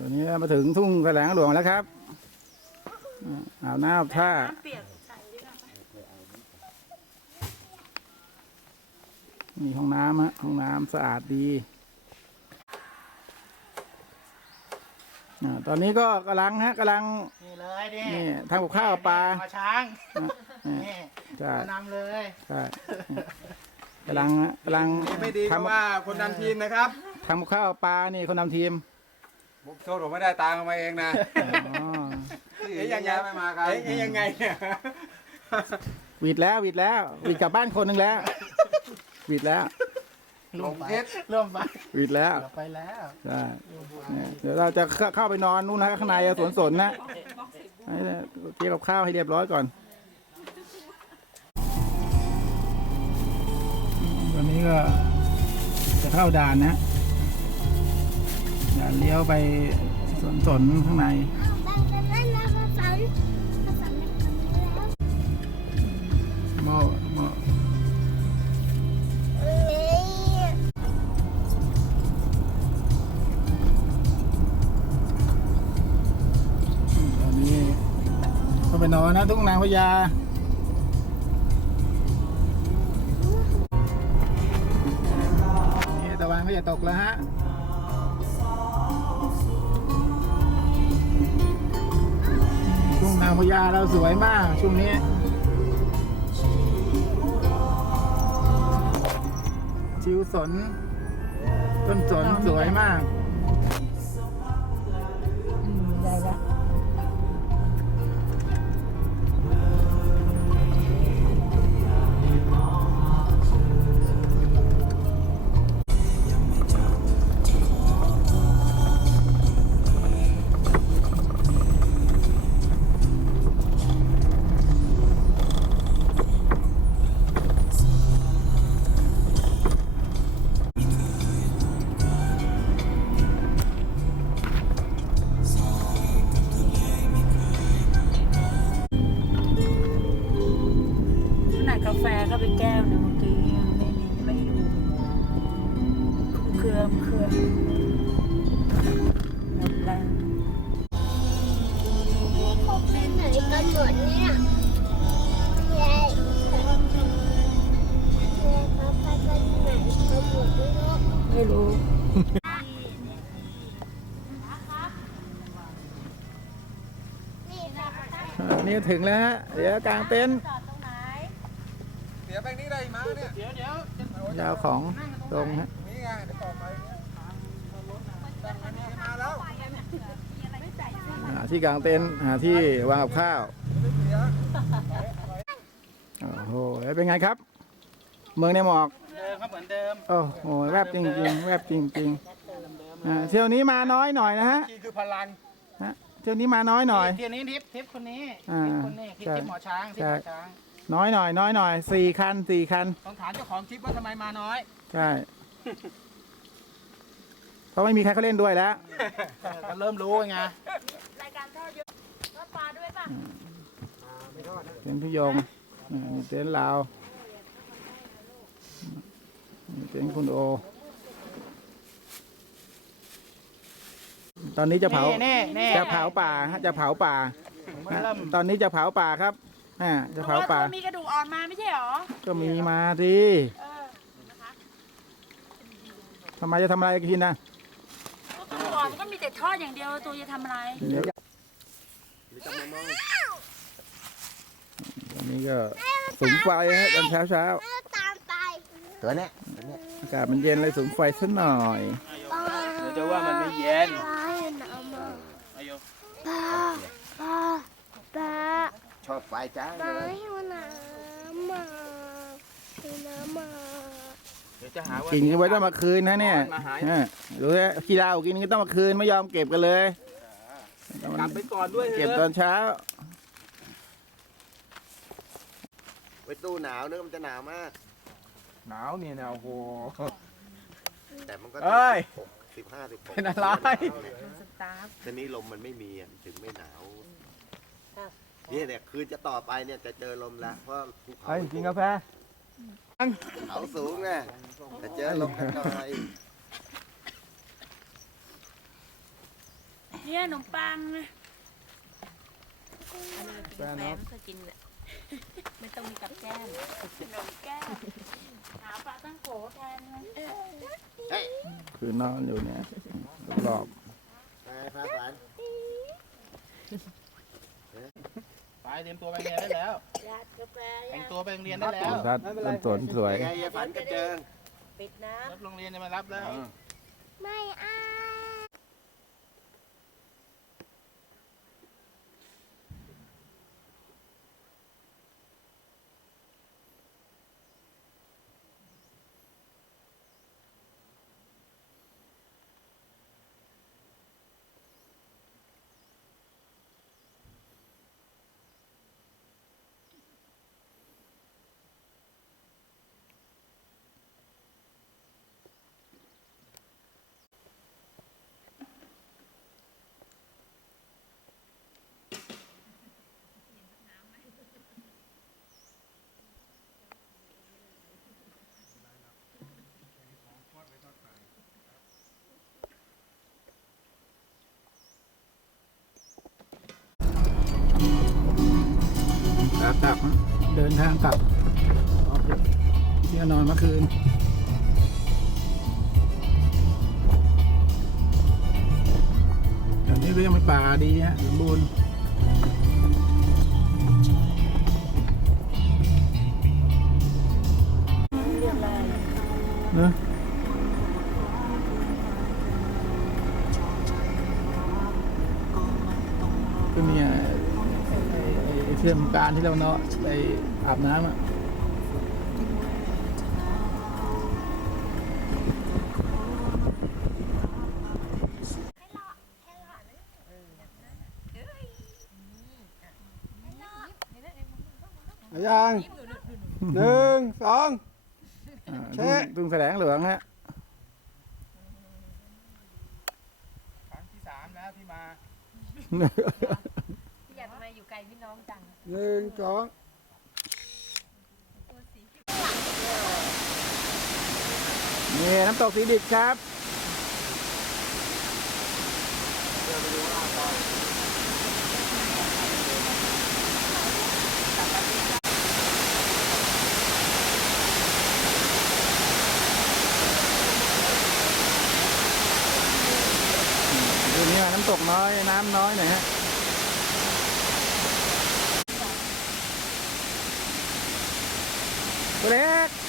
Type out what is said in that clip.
วันนี้มาถึงทุ่งแสลงหลวงแล้วครับอ่าอาบน้ำอาบท่าน้ำเปียกใส่ด้วยกันไปมีห้องน้ำฮะห้องน้ำสะอาดดีอาตอนนี้ก็กำลังฮะกำลังนี่เลยดินี่ทำกับข้าวกับปลาหมอช้างนี่นี่ใช่เอานำเลยใช่กำลังฮะกำลังไม่ดีเพทำราะว่าคนนำทีมนะครับทำกับข้าวกับปลานี่คนนำทีม ผมโทษผมไม่ได้ตังค์มาเองนะอ๋อเอ๊ยยังไงไม่มากันเอ๊ะเอ๊ะยังไงเนี่ยหวีดแล้วหวีดแล้วหวีดกลับบ้านคนหนึ่งแล้วหวีดแล้วหลงคิดเริ่มไปหวีดแล้วเดี๋ยวไปแล้วใช่เนี่ยเดี๋ยวเราจะเข้าเข้าไปนอนนู่นนะข้างในสวนสนนะให้เตรียมกับข้าวให้เรียบร้อยก่อน วันนี้ก็จะเข้าด่านนะด่าน เลี้ยวไปสวนสนข้างในหม้อหม้อตอนนี้ก็ไปนอนนะทุ่งนางพญานี่ตะวันก็จะตกแล้วฮะ พญาเราสวยมากช่วงนี้ชิวสน ต้นสนสวยมาก อันนี้ถึงแล้วฮะ เดี๋ยวกางเต็นท์เสียแบงค์นี้ได้มาเนี่ยเดี๋ยวเดี๋ยวจะจะเอาของลงฮะ นี่ไงเดี๋ยวต่อไปตั้งอันนี้มาแล้วหาที่กางเต็นท์หาที่วางกับข้าวเสียโอ้โหแล้วเป็นไงครับ เมืองในหมอก เดิมครับเหมือนเดิมโอ้โห แวบจริงๆ แวบจริงๆอ่าเที่ยวนี้มาน้อยหน่อยนะฮะคีคือพลังฮะ เที่ยวนี้มาน้อยหน่อย เที่ยวนี้ทิปทิปคนนี้อ่าทิปคนนี้ทิปใช่ทิปหมอช้างทิปใช่ หมอช้างน้อยหน่อยน้อยหน่อยสี่คันสี่คัน ต้องถามเจ้าของทริปว่าทำไมมาน้อย ใช่เพราะไม่มีใครเขาเล่นด้วยแล้ว เออก็เริ่มรู้ไงรายการทอดเยอะทอดปลาด้วยป่ะเป็นพี่ยงอ่านี่เต็นท์ลาวนี่เต็นท์คุณโอ อนนี้จะเผาแน่แน่จะเผาป่าฮะจะเผาป่ามันเริ่มตอนนี้จะเผาป่าครับอ่าจะเผาป่า มีกระดูกอ่อนมาไม่ใช่หรอ ก็มีมาสิเออทำไมจะทำอะไรกินนะกระดูกอ่อนมันก็มีแต่ทอดอย่างเดียวตัวจะทำอะไรเดี๋ยวตอนนี้ก็สุมไฟฮะตอนเช้าเช้าแม่ตามไปตัวเนี้ยๆอากาศมันเย็นเลยสุมไฟสักหน่อยป้าเดี๋ยวจะว่ามันไม่เย็นป้าเห็นน้ำมา อายุ ป้าป้าป้า ช อบไฟจ้าป้าให้มันน้ำมาให้น้ำมาเดี๋ยวจะหาว่ากินกันไว้ต้องมาคืนนะเนี่ยมาหายฮะดูแลกีฬากินก็ต้องมาคืนไม่ยอมเก็บกันเลยกลับไปก่อนด้วยเก็บตอนเช้า ไปตู้หนาวเนื้อะมันจะหนาวมาก หนาวนี่นะโอ้โห แต่มันก็เอ้ยสิบห้าสิบหกเป็นอะไร สตาฟทีนี้ลมมันไม่มีอะถึงไม่หนาวเนี่ยเนี่ยคืนจะต่อไปเนี่ยจะเจอลมแล้วเพราะภูเขาไปกินกาแฟ เขาสูงไงจะเจอลมกันหน่อยเนี่ยขนมปังนะแฟนแฟเนาะนก็กินแหละไม่ต้องมีกับแก้มขนมแก้มหาปลาตั้งโขแทนไหมคือนอนอยู่เนี่ยรอบ ไปพาฝันไป เตรียมตัวไปเรียนได้แล้วราดกาแฟแต่ยังงตัวไปโรงเรียนได้แล้วรัดต้นสนสวย ไงยายฝันกระเจิงปิดน้รับโรงเรียนจะมารับแล้ว ไม่เอา ครับกลับเดินทางกลับที่นอนเมื่อคืนแถวนี้ก็ยังเป็นป่าดีฮะสมบูรณ์เนอะก็เนี่ยไอ้ไอ้ไอ้เทียมการที่เราเนาะไปอาบน้ำอะยังหนึ่งสองอ่าแชะตุ้งตุ้งแสลงเหลืองฮะครั้งที่สามแล้วที่มาำพี่อยากทำ ไกลพี่น้องจังหนึ่งสองนี่น้ำตกสีดิบครับดูนี่น้ำตกน้อย น้ำน้อยหน่อยฮะ ตัวเล็ก